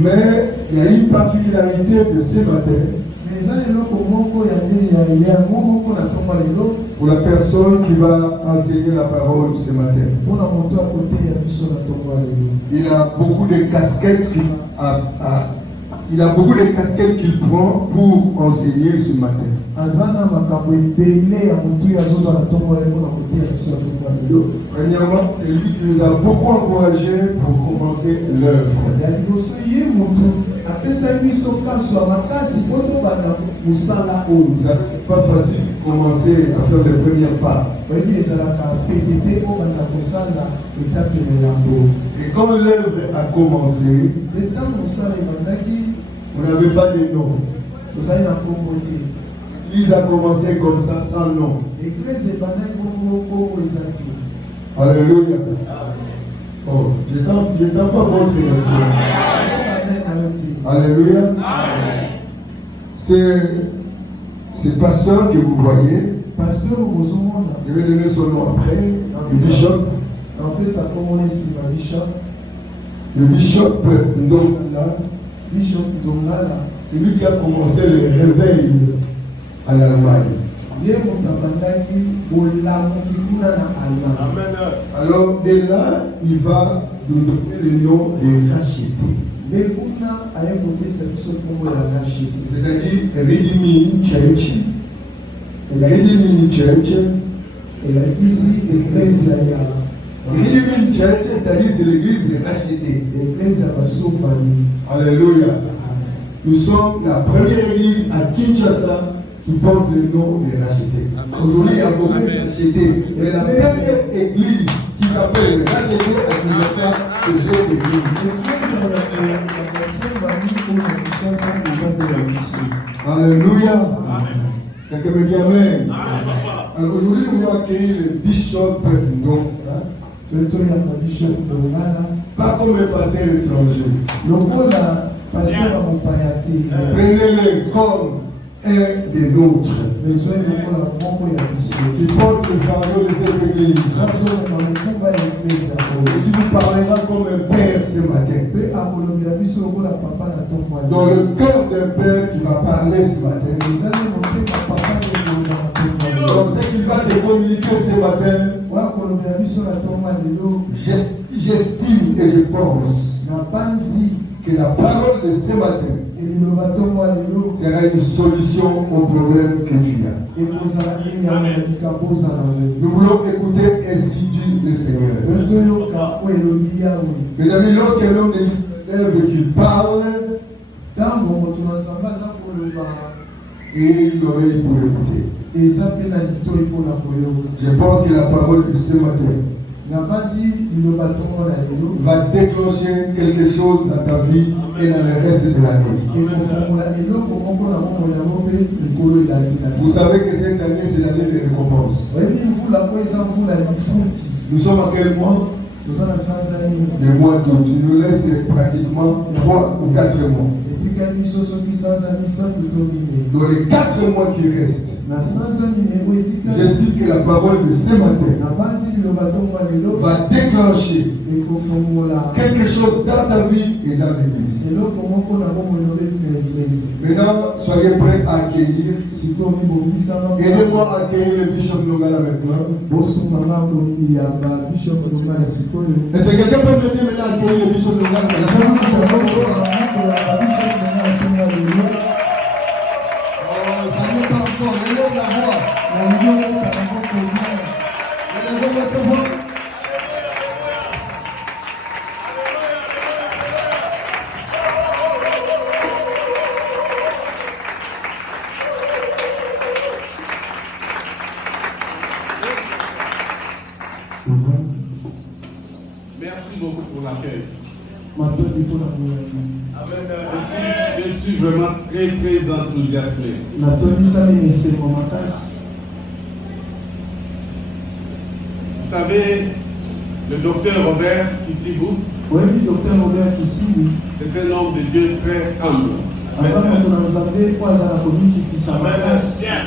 Mais il y a une particularité de ce matin pour la personne qui va enseigner la parole ce matin. Il a beaucoup de casquettes qu'il prend pour enseigner ce matin. Premièrement, c'est lui qui nous a beaucoup encouragés pour commencer l'œuvre. C'est pas facile de commencer à faire les premiers pas. Et quand l'œuvre a commencé, on n'avait pas de nom. L'église a commencé comme ça, sans nom. Alléluia. Oh, je t'en pas montré. Alléluia. C'est pasteur que vous voyez. Je vais donner son nom après. Le bishop. Le bishop Ndongala. C'est lui qui a commencé le réveil en Allemagne. Alors de là, il va nous donner le nom de racheté. C'est-à-dire Redeeming Church. Redeeming Church. Redeeming Church, c'est-à-dire c'est l'église de racheté. Alléluia. Nous sommes la première église à Kinshasa qui porte le nom de racheté. Aujourd'hui, il y a beaucoup de racheté. Mais la première église qui s'appelle racheté à Kinshasa, c'est cette église. Alléluia. Quelqu'un me dit Amen. Alors aujourd'hui, nous allons accueillir le bishop Ndongala. Pas comme le pasteur étranger. Prenez-le comme un des nôtres. Qui porte le fardeau de cette église. Et qui vous parlera comme un père ce matin. Dans le cœur d'un père qui va parler ce matin. Donc ce qu'il va te communiquer ce matin, j'estime et je pense que la parole de ce matin sera une solution au problème que tu as. Nous voulons écouter ainsi dit le Seigneur. Mes amis, lorsque l'homme de Dieu qu'il parle, et l'oreille pour écouter. Je pense que la parole de ce matin va déclencher quelque chose dans ta vie et dans le reste de l'année. Vous savez que cette année, c'est l'année des récompenses. Nous sommes à quel mois? Le mois d'août. Il nous reste pratiquement 3 ou 4 mois. Dans les 4 mois qui restent, j'estime que la parole de ce matin va déclencher quelque chose dans ta vie et dans l'église. Maintenant, soyez prêts à accueillir. Aidez-moi à accueillir le bishop Ndongala maintenant. Est-ce que quelqu'un peut venir maintenant accueillir le bishop Ndongala? Merci beaucoup pour l'accueil. Amen. Je suis vraiment très enthousiasmé. Vous savez, le docteur Robert Kissibou, c'est un homme de Dieu très humble.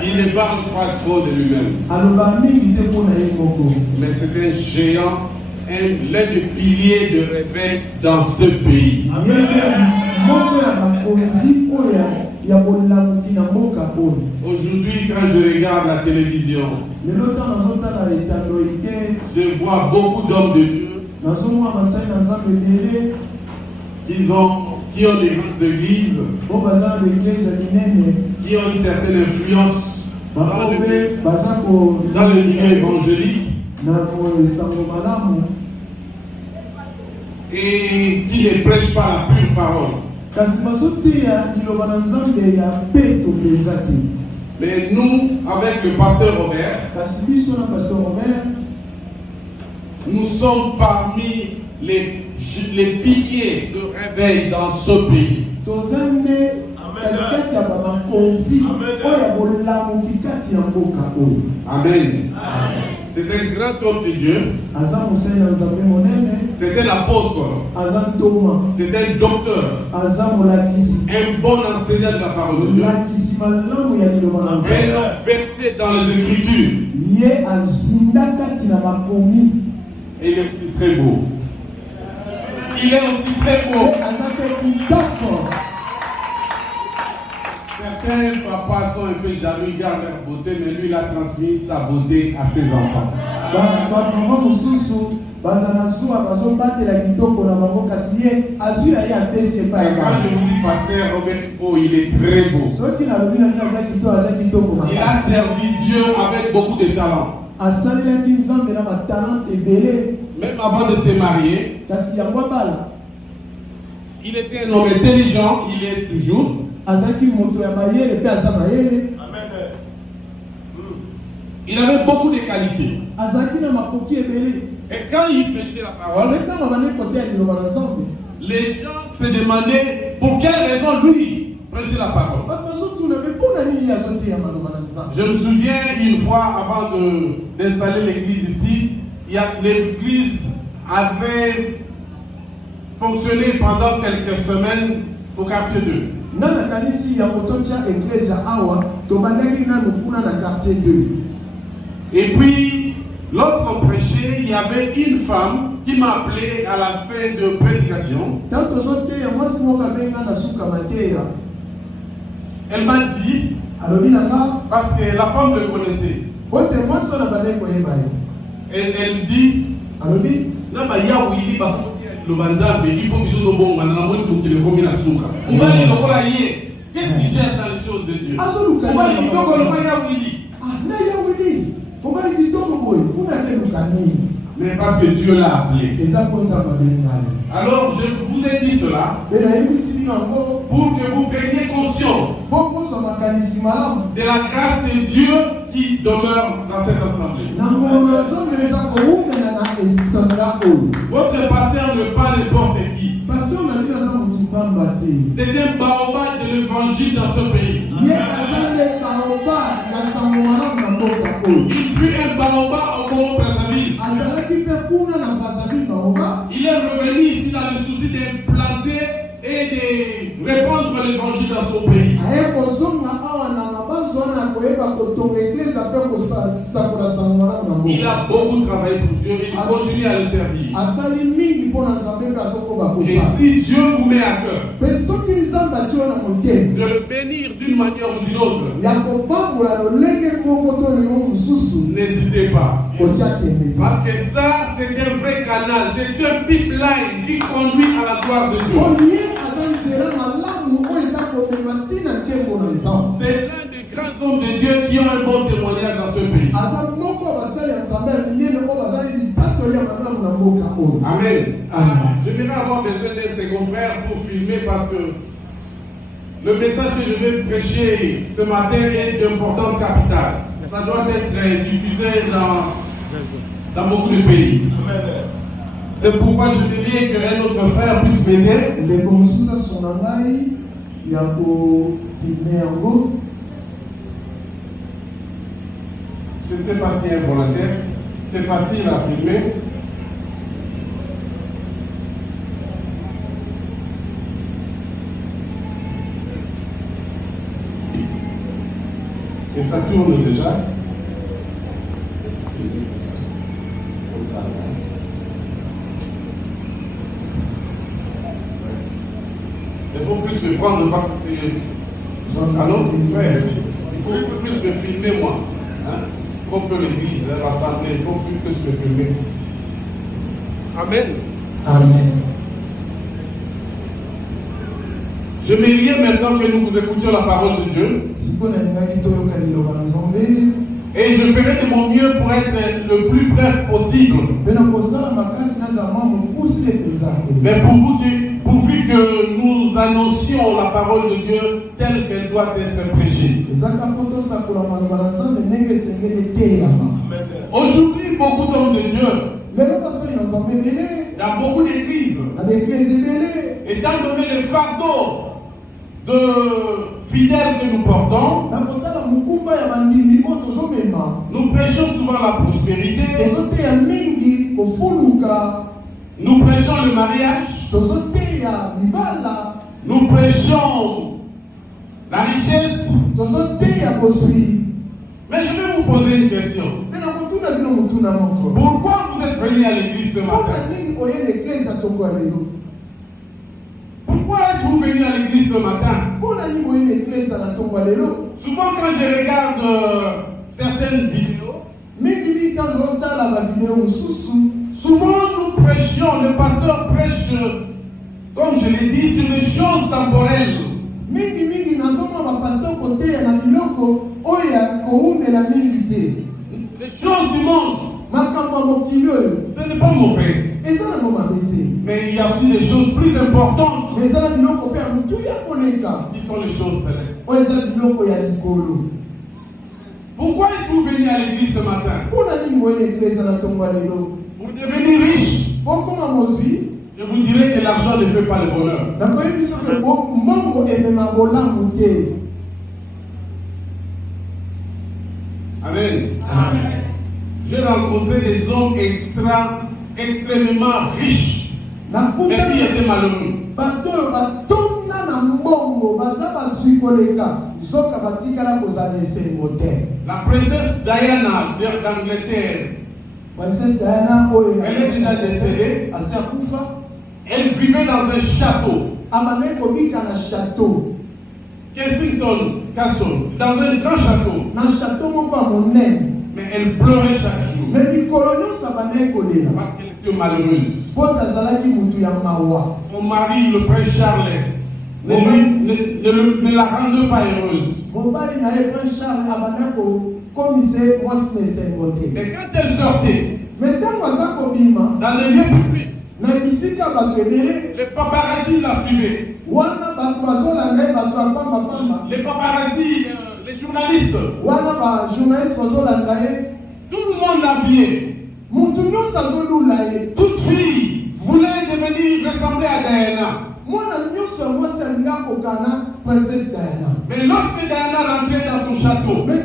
Il ne parle pas trop de lui-même. Mais c'est un géant l'un des piliers de réveil dans ce pays. Aujourd'hui, quand je regarde la télévision, je vois beaucoup d'hommes de Dieu qui ont des grandes églises, qui ont une certaine influence dans le milieu évangélique et qui ne prêchent pas la pure parole. Mais nous, avec le pasteur Robert, nous sommes parmi les piliers de réveil dans ce pays. Amen. C'est un grand homme de Dieu. C'est un apôtre. C'est un docteur. Un bon enseignant de la parole de Dieu. Un versé dans les Écritures. Et il est aussi très beau. Il est aussi très beau. Certains papas sont un peu jaloux, ils gardent leur beauté, mais lui, il a transmis sa beauté à ses enfants. Quand je vous dis pasteur Robert, oh, il est très beau. Il a servi Dieu avec beaucoup de talent. Même avant de se marier, il était un homme intelligent, il est toujours. Il avait beaucoup de qualités. Et quand il prêchait la parole, les gens se demandaient pour quelle raison lui prêchait la parole. Je me souviens une fois avant d'installer l'église ici, l'église avait fonctionné pendant quelques semaines au quartier 2. Et puis, lorsqu'on prêchait, il y avait une femme qui m'a appelé à la fin de prédication. Elle m'a dit, parce que la femme le connaissait. Elle dit, il faut que je qu'est-ce qu'il cherche dans les choses de Dieu? Mais parce que Dieu l'a appelé. Alors je vous ai dit cela pour que vous preniez conscience de la grâce de Dieu qui demeure dans cette assemblée. Votre pasteur n'est pas n'importe qui. C'est un baobab de l'évangile dans ce pays. Il fut un baobab au Congo-Brazzaville. Il est revenu ici dans le souci de planter et de répandre l'évangile dans son pays. Il a beaucoup travaillé pour Dieu et il continue à le servir. Et si Dieu vous met à cœur de le bénir d'une manière ou d'une autre, n'hésitez pas. Parce que ça, c'est un vrai canal, c'est un pipeline qui conduit à la gloire de Dieu. C'est l'un des grands hommes de Dieu qui ont un bon témoignage dans ce pays. Amen. J'aimerais avoir besoin de ses confrères pour filmer parce que le message que je vais prêcher ce matin est d'importance capitale. Ça doit être diffusé dans beaucoup de pays. C'est pourquoi je veux qu'un autre frère puisse m'aider. Je ne sais pas s'il y a un volontaire. C'est facile à filmer. Et ça tourne déjà. Comme ça. Il faut plus me prendre parce que c'est un autre frère. Il faut plus me filmer moi. Hein? Il faut que l'église, l'assemblée, il faut plus me filmer. Amen. Amen. Je m'aimerais maintenant que nous vous écoutions la parole de Dieu. Et je ferai de mon mieux pour être le plus bref possible. Mais pourvu que nous annoncions la parole de Dieu telle qu'elle doit être prêchée. Aujourd'hui, beaucoup d'hommes de Dieu, il y a beaucoup d'églises, étant donné les fardeaux de fidèles que nous portons, nous prêchons souvent la prospérité, nous prêchons le mariage, nous prêchons la richesse. Mais je vais vous poser une question. Pourquoi vous êtes venu à l'église ce matin? Pourquoi êtes-vous venu à l'église ce matin? Souvent quand je regarde certaines vidéos, souvent nous prêchions, le pasteur prêche, comme je l'ai dit, sur les choses temporelles. Les choses du monde, ce n'est pas mauvais. Mais il y a aussi des choses plus importantes qui sont les choses célestes. Pourquoi êtes-vous venu à l'église ce matin? Pour devenir riche? Je vous dirais que l'argent ne fait pas le bonheur. Amen. Amen. J'ai rencontré des hommes extrêmement riches, mais qui étaient malheureux. La princesse Diana d'Angleterre, elle est déjà décédée. Elle vivait dans un château. Kensington Castle, dans un grand château. Mais elle pleurait chaque jour. Parce qu'elle était malheureuse. Son mari, le prince Charles, ne la rendait pas heureuse. Mais quand elle sortait dans les lieux publics, les paparazzi la suivaient. Les paparazzi, les journalistes, tout le monde l'habillait. Toute fille voulait devenir ressembler à Diana. Mais lorsque Diana rentrait dans son château, elle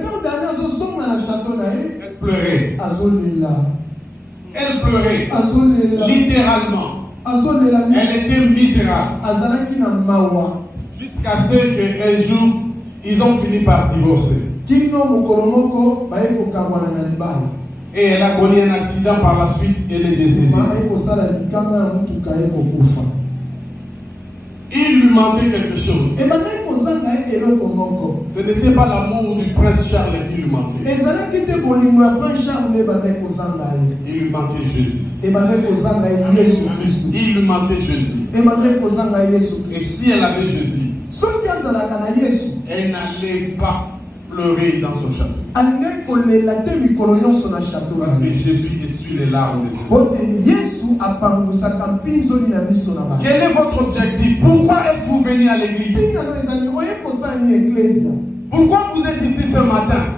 pleurait. Elle pleurait, littéralement. Elle était misérable. Jusqu'à ce qu'un jour, ils ont fini par divorcer. Et elle a connu un accident par la suite et elle est décédée. Il lui manquait quelque chose. Ce n'était pas l'amour du prince Charles qui lui manquait. Il lui manquait Jésus. Il lui manquait Jésus. Et si elle avait Jésus, elle n'allait pas pleurer dans son château. Parce que Jésus essuie les larmes des yeux. Quel est votre objectif? Pourquoi êtes-vous venu à l'église? Pourquoi vous êtes ici ce matin?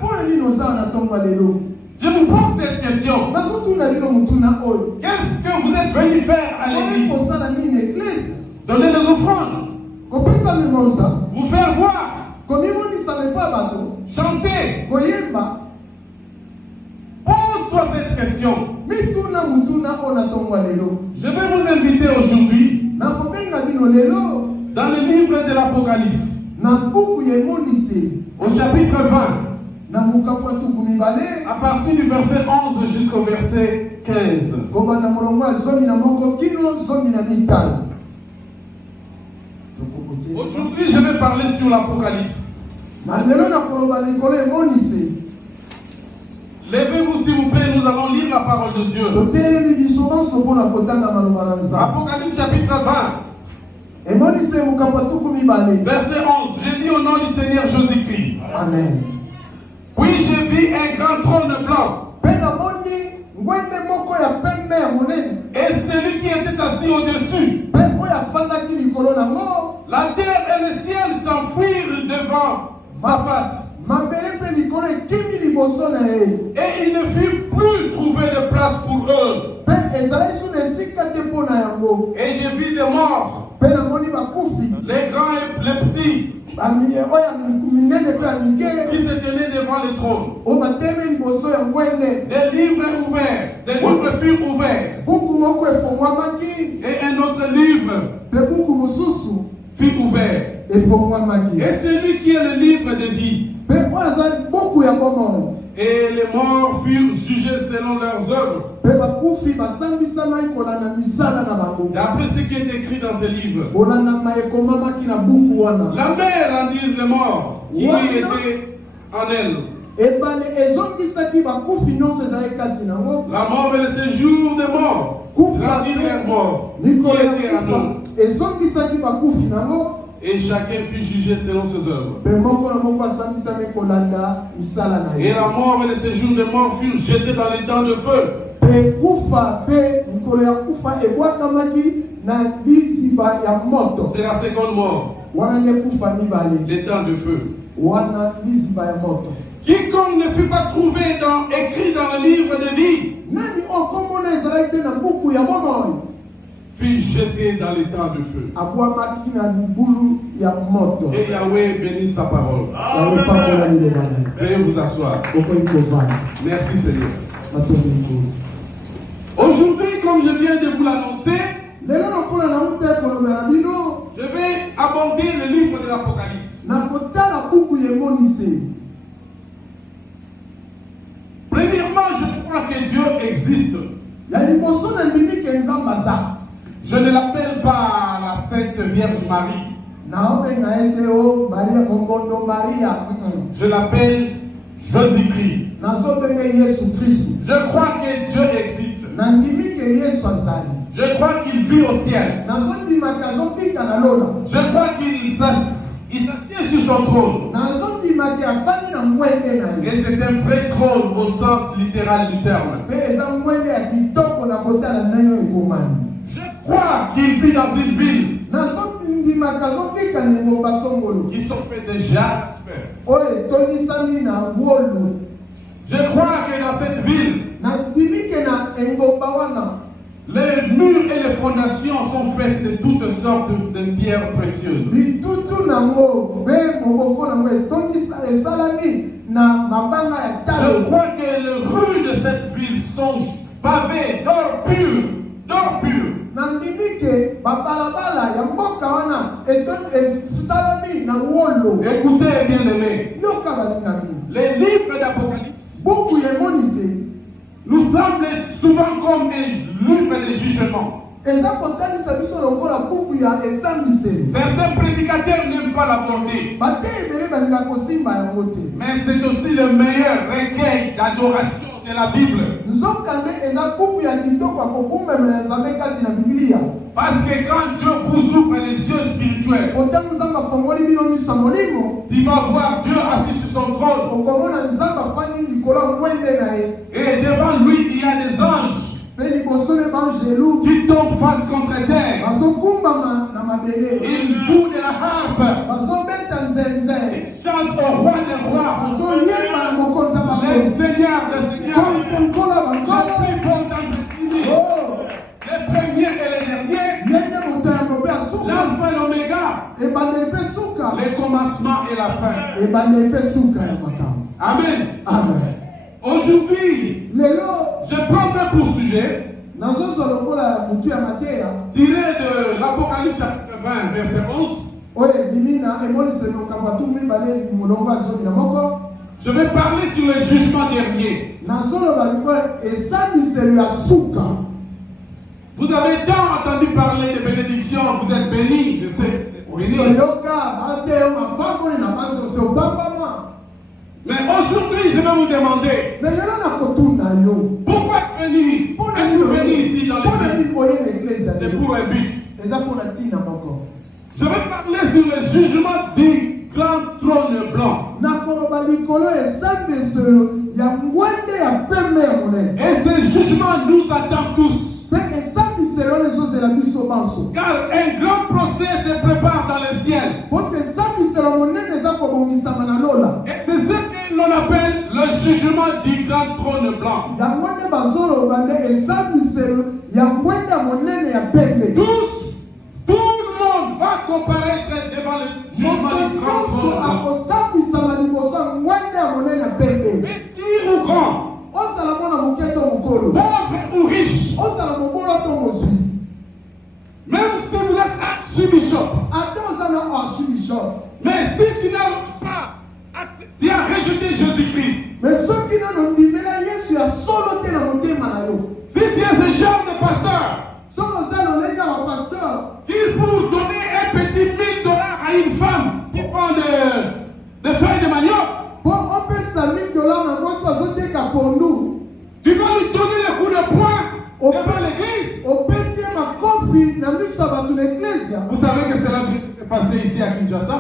Je vous pose cette question. Qu'est-ce que vous êtes venu faire à l'église? Donner des offrandes. Vous faire voir. Chanter. Pose-toi cette question. Je vais vous inviter aujourd'hui dans le livre de l'Apocalypse, au chapitre 20, à partir du verset 11 jusqu'au verset 15. Aujourd'hui, je vais parler sur l'Apocalypse. Levez-vous s'il vous plaît, nous allons lire la parole de Dieu. Apocalypse chapitre 20. Verset 11. J'ai dit au nom du Seigneur Jésus-Christ. Amen. Oui, j'ai vu un grand trône blanc. Et celui qui était assis au-dessus. La terre et le ciel s'enfuirent devant sa face. Et il ne fut plus trouvé de place pour eux. Et j'ai vu des morts, les grands et les petits, qui se tenaient devant le trône. Des livres ouverts, des livres furent ouverts. Et un autre livre fut ouvert. Et celui qui est le livre de vie. Et les morts furent jugés selon leurs œuvres. D'après ce qui est écrit dans ce livre. La mer rendit les morts qui étaient en elle. La mort et le séjour des morts rendirent les morts qui étaient en eux. Et chacun fut jugé selon ses œuvres. Et la mort et le séjour des morts furent jetés dans les temps de feu. C'est la seconde mort. Les temps de feu. Quiconque ne fut pas trouvé écrit dans le livre de vie fut jeté dans les temps de feu. Et Yahweh bénisse sa parole. Veuillez vous asseoir. Merci Seigneur. Aujourd'hui, comme je viens de vous l'annoncer, je vais aborder le livre de l'Apocalypse. Premièrement, je crois que Dieu existe. Je ne l'appelle pas la Sainte Vierge Marie. Je l'appelle Jésus-Christ. Je crois que Dieu existe. Je crois qu'il vit au ciel. Je crois qu'il s'assied sur son trône. Et c'est un vrai trône au sens littéral du terme. Je crois qu'il vit dans une ville qui sont faits de jaspe. Je crois que dans cette ville, les murs et les fondations sont faites de toutes sortes de pierres précieuses. Je crois que les rues de cette ville sont pavées d'or pur. D'or pur. Écoutez bien aimés. Les livres d'Apocalypse nous semblent souvent comme un livre de jugement. Certains prédicateurs n'aiment pas l'aborder. Mais c'est aussi le meilleur recueil d'adoration de la Bible. Parce que quand Dieu vous ouvre les yeux spirituels, tu vas voir Dieu assis sur son trône. Et devant lui, il y a des anges qui tombent face contre terre. Ils jouent de la harpe. Ils chantent au roi des rois. Les seigneurs des seigneurs. Le plus beau d'entre-eux. Les premiers et les derniers. L'alpha et l'oméga. Le commencement et la fin. Amen. Amen. Aujourd'hui, je prendrai pour sujet tiré de l'Apocalypse chapitre 20, verset 11. Je vais parler sur le jugement dernier. Vous avez tant entendu parler de bénédiction, vous êtes bénis, je sais. Mais aujourd'hui, je vais vous demander, pourquoi être venu? Êtes-vous venu ici dans l'église? C'est pour un but. Je vais parler sur le jugement du grand trône blanc. Et ce jugement nous attend tous. Car un grand procès se prépare dans le ciel. Et c'est ce que l'on appelle le jugement du grand trône blanc. Tout le monde va comparaître devant le jugement du grand trône blanc. Petit ou grand, pauvre ou riche, même si vous êtes archibishop, mais si tu n'as pas, tu as rejeté Jésus-Christ, si tu es ce genre de pasteur, qui pour donner un petit $1000 à une femme qui prend de feuilles de manioc, tu vas lui donner le coup de poing devant l'église. Vous savez que cela s'est passé ici à Kinshasa.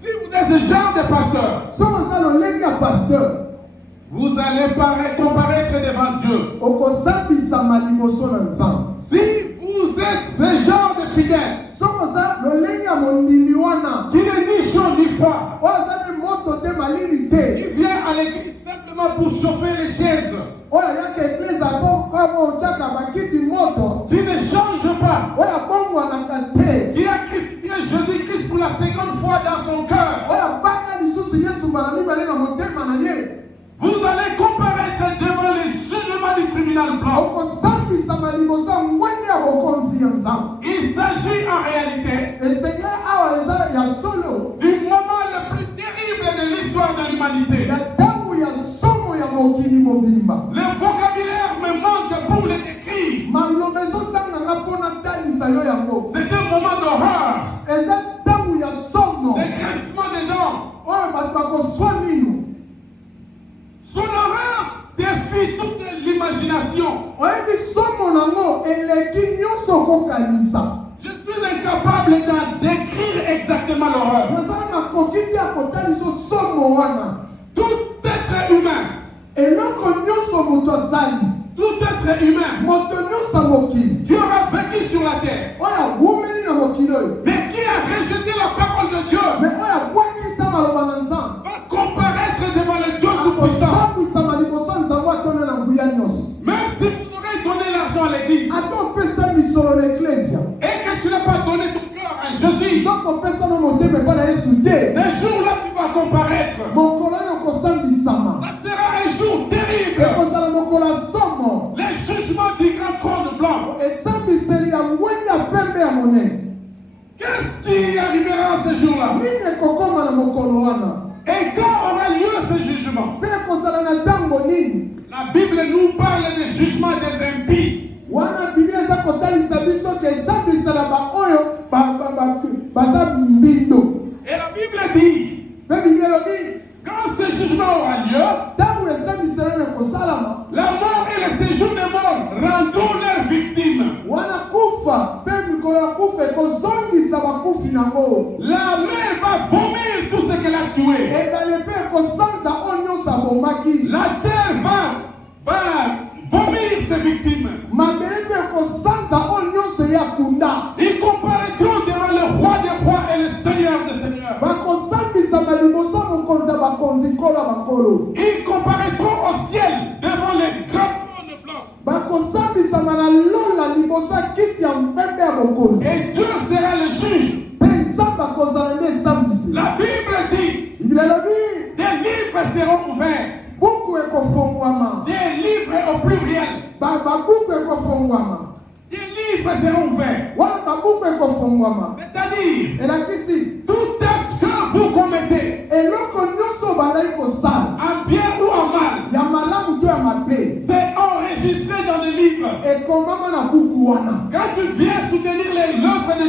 Si vous êtes ce genre de pasteur, vous allez comparaître devant Dieu. Si vous êtes ce genre de fidèle qui n'est ni chaud ni froid, qui vient à l'église simplement pour chauffer les chaises, qui ne change pas, qui a crucifié Jésus-Christ pour la seconde fois dans son cœur, vous allez comparaître devant le jugement du tribunal blanc. Il s'agit en réalité du moment le plus terrible de l'histoire de l'humanité. Le vocabulaire me manque pour le décrire. C'est un moment d'horreur, d'écrasement des dents. Son horreur défie toute l'imagination. Je suis incapable d'en décrire exactement l'horreur. Tout être humain, qui aura vécu sur la terre, mais qui a rejeté la parole de Dieu, va comparaître devant le Dieu Tout-Puissant. Même si vous aurez donné l'argent à l'église et que tu n'as pas donné ton cœur à Jésus, ce jour-là tu vas comparaître. Ça sera un jour terrible. Le jugement du grand trône blanc. Qu'est-ce qui arrivera ce jour-là? Et quand aura lieu ce jugement? La Bible nous parle du jugement des impies. Et la Bible dit, quand ce jugement aura lieu, la mort et le séjour des morts rendront leurs victimes. La mer va vomir tout ce qu'elle a tué. La terre va vomir ses victimes. Ils comparaîtront devant le roi des rois et le seigneur des seigneurs. Ils comparaîtront au ciel devant le grand trône blanc. Et Dieu sera le juge. La Bible dit, des livres seront ouverts. Des livres au pluriel. Des livres seront ouverts. C'est-à-dire, tout acte que vous commettez, en bien ou en mal, c'est enregistré dans le livre. Quand tu viens soutenir l'œuvre de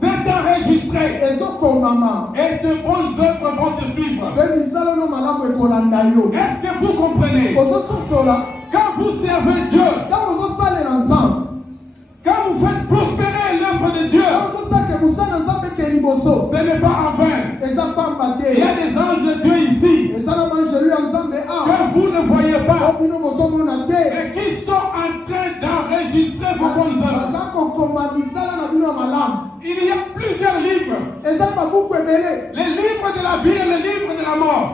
C'est enregistré. Et de bonnes œuvres vont te suivre. Est-ce que vous comprenez? Quand vous servez Dieu, quand vous faites prospérer l'œuvre de Dieu, ce n'est pas en vain. Il y a des anges de Dieu ici que vous ne voyez pas, mais qui sont en train d'enregistrer vos bonnes œuvres. Il y a plusieurs livres. Les livres de la vie et les livres de la mort.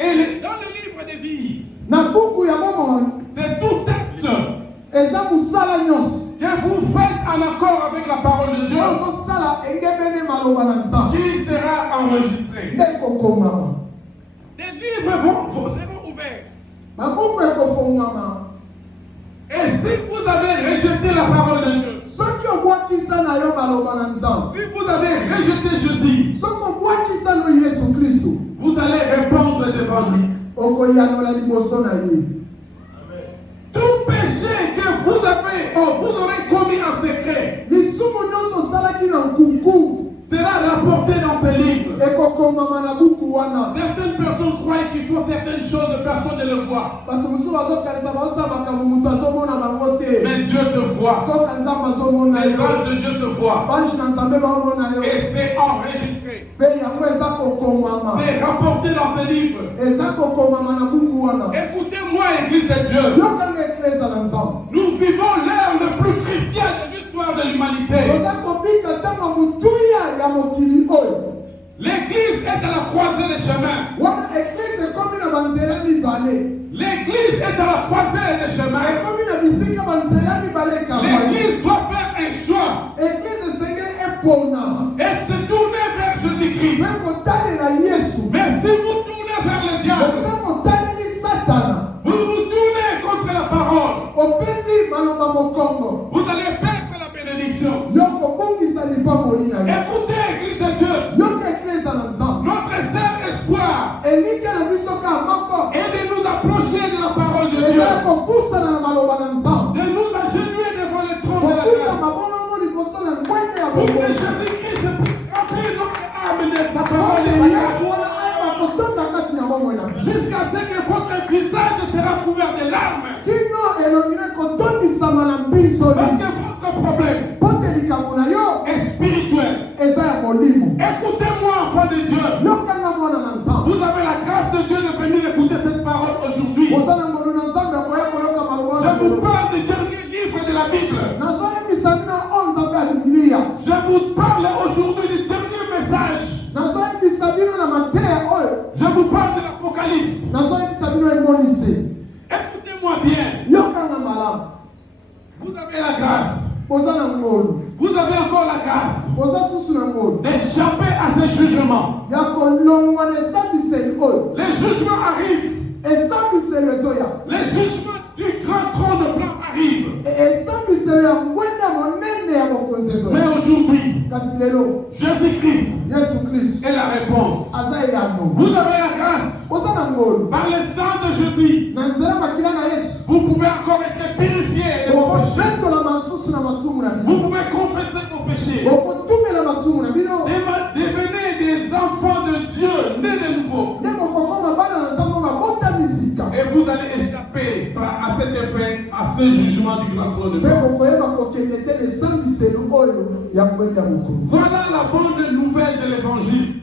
Et dans le livre de vie, c'est tout acte que vous faites en accord avec la parole de Dieu qui sera enregistré. Des livres seront ouverts. Et si vous avez rejeté la parole de Dieu, si vous avez rejeté Jésus, vous allez répondre devant lui. Tout péché que vous avez, vous aurez commis en secret, sera rapporté dans ce livre. Certaines personnes croient qu'il faut certaines choses, personne ne le voit. Mais Dieu te voit. Les anges de Dieu te voient. Et c'est enregistré. C'est rapporté dans ce livre. Écoutez-moi, Église de Dieu. Nous vivons l'ère le plus cruciale de l'histoire de l'humanité. L'église est à la croisée des chemins. L'église est à la croisée des chemins. L'église doit faire un choix et se tourner vers Jésus-Christ. Mais si vous tournez vers le diable, vous vous tournez contre la parole, vous allez perdre la bénédiction. Écoutez, Église de Dieu, notre seul espoir est de nous approcher de la parole de Dieu, de nous agenouiller devant le trône de la grâce, pour que Jésus-Christ puisse remplir notre âme de sa parole et de sa grâce, jusqu'à ce que votre visage sera couvert de larmes. Parce que votre problème est spirituel. Écoutez-moi, enfant de Dieu. Vous avez la grâce de Dieu de venir écouter cette parole aujourd'hui. Je vous parle du dernier livre de la Bible. Je vous parle aujourd'hui du dernier message. Je vous parle de l'Apocalypse. Écoutez-moi bien. Vous avez la grâce. Vous avez encore la grâce d'échapper à ces jugements. Les jugements arrivent. Les jugements du grand trône blanc arrivent. Mais aujourd'hui, Jésus-Christ est la réponse. Vous avez la grâce. Par le sang de Jésus, vous pouvez encore être purifié de vos péchés. Vous pouvez confesser vos péchés. Devenez des enfants de Dieu, nés de nouveau. Et vous allez échapper à cet effet, à ce jugement du grand trône de Dieu. Voilà la bonne nouvelle de l'évangile.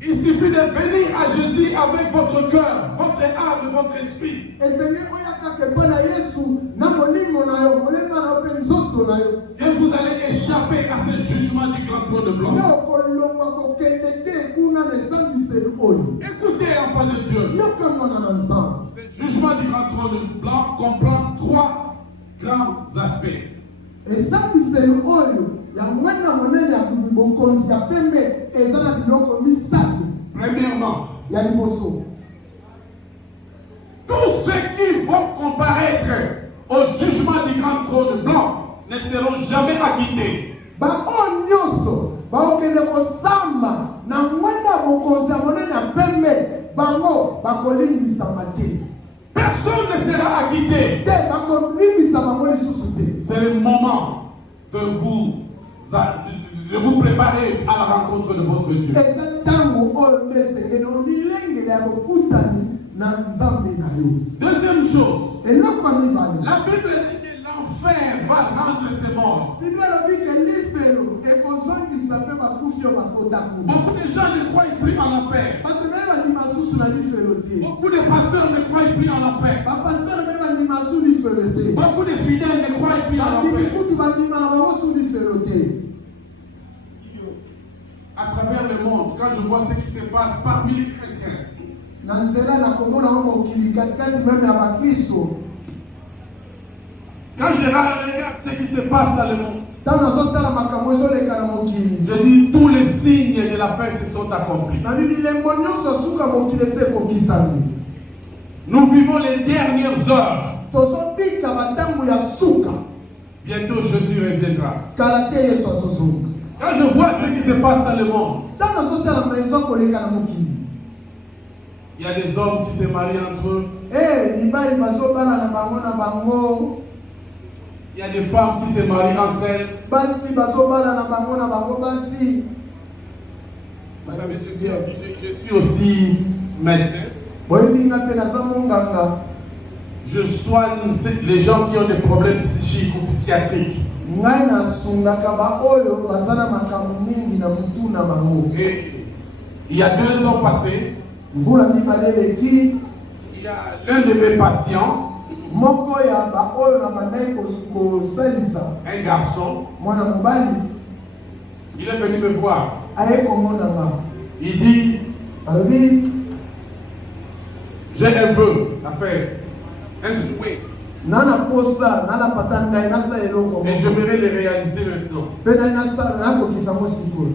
Il suffit de venir à Jésus avec votre cœur, votre âme, votre esprit. Et vous allez échapper à ce jugement du grand trône blanc. Écoutez, enfants de Dieu. Ce jugement du grand trône blanc comprend trois grands aspects. Premièrement, tous ceux qui vont comparaître au jugement du grand trône blanc ne seront jamais acquittés. nzambe bango bakolimbisa mate. Personne ne sera acquitté. Te bakolimbisa bango lisusu te. C'est le moment de vous préparer à la rencontre de votre Dieu. Eza tango oyo nde esengeli milengele ya bokutani na nzambe na yo. Deuxième chose, Eloko ya mibale. la Bible dit que l'enfer va rendre ses morts. Bible elobi ke lifelo ekozongisa mpe bakufi oyo bakota kuna. Beaucoup de gens ne croient plus en l'enfer. Bato naye bandima susu na lifelo te. Beaucoup de pasteurs ne croient plus en l'enfer. Bapasteur naye bandima su lifelo te. Beaucoup de fidèles ne croient plus en bandimi l'enfer. kutu bandima na bango su lifelo te. À travers le monde, quand je vois ce qui se passe parmi les chrétiens, na nzela na komona ngo mokili katikati meme ya bakristo. quand je regarde ce qui se passe dans le monde, Ntango nazotala makambo ezoleka na mokili, je dis tous les signes de la fin se sont accomplis. na bilembo nyonso suka mokili ese ekokisami. Nous vivons les dernières heures. Tozobika batango ya suka. Bientôt Jésus reviendra. Kala te Yesu azozonga. Quand je vois ce qui se passe dans le monde, Ntango nazotala maison koleka na mokili, il y a des hommes qui se marient entre eux. mibali bazobala na bango. Il y a des femmes qui se marient entre elles. Basi bazobala na bango basi. Vous savez, je suis aussi médecin. Boyebinga pe naza monganga. Je soigne les gens qui ont des problèmes psychiques ou psychiatriques. Ngai nasungaka ba oyo bazana makambo mingi na mutu na bango. Et il y a 2 ans passés, Mvula mibale leki, il y a l'un de mes patients, moko ya ba oyo na bandai kosalisa un garçon, mwana mobali il est venu me voir. aye komonanga. Il dit, Alobi j'ai un vœu à faire, un souhait, nana posa nana patanda nasa eloko et j'aimerais le réaliser maintenant. pe na nasa na kokisa mosiko.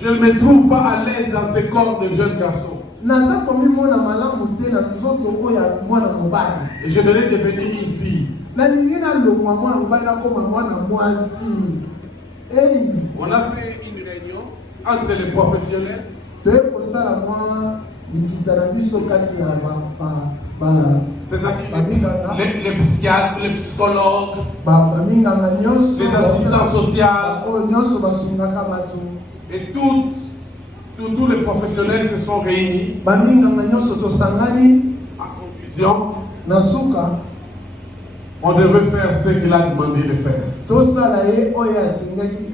Je ne me trouve pas à l'aise dans ce corps de jeune garçon. Naza komi mona malamu te na nzoto oya mwana mobali. Et je devais devenir une fille. Na ningi na longwa mwana mobali na koma mwana mwasi. On a fait une réunion entre les professionnels. Toye kosala mwa likita na biso kati ya C'est-à-dire les psychiatres, les psychologues, baminganga nyonso, les assistants sociaux, oyo nyonso basungaka bato. et tous les professionnels se sont réunis. Baminganga nyonso tosangani. En conclusion, na suka on devait faire ce qu'il a demandé de faire. tosala ye oyo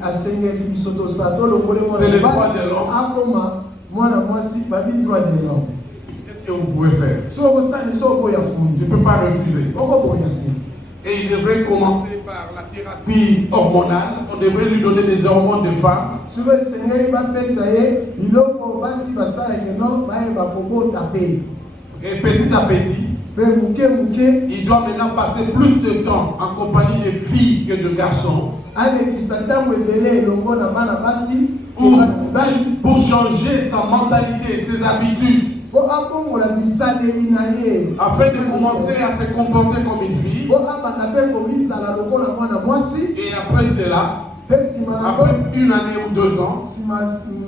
asengaki biso tosala tolongole C'est le droit de l'homme. akoma mwana mwasi babi droit de l'homme. Qu'est-ce que vous pouvez faire? So okosali so okoya Je fundi ne peux pas refuser. okoboya te. Et il devrait commencer par la thérapie hormonale. On devrait lui donner des hormones de femme. soki esengeli bapesa ye biloko basi basalaki no bayeba kobota pe Et petit à petit, mpe muke il doit maintenant passer plus de temps en compagnie de filles que de garçons alekisa ntango ebele elongo na bana basi to bana mibali pour changer sa mentalité et ses habitudes, mpo abongola bisaleli na ye afin de commencer à se comporter comme une fille. mpo abanda mpe komisala lokola mwana mwasi. Et après cela, Mpe nsima na après 1 année ou 2 ans, nsima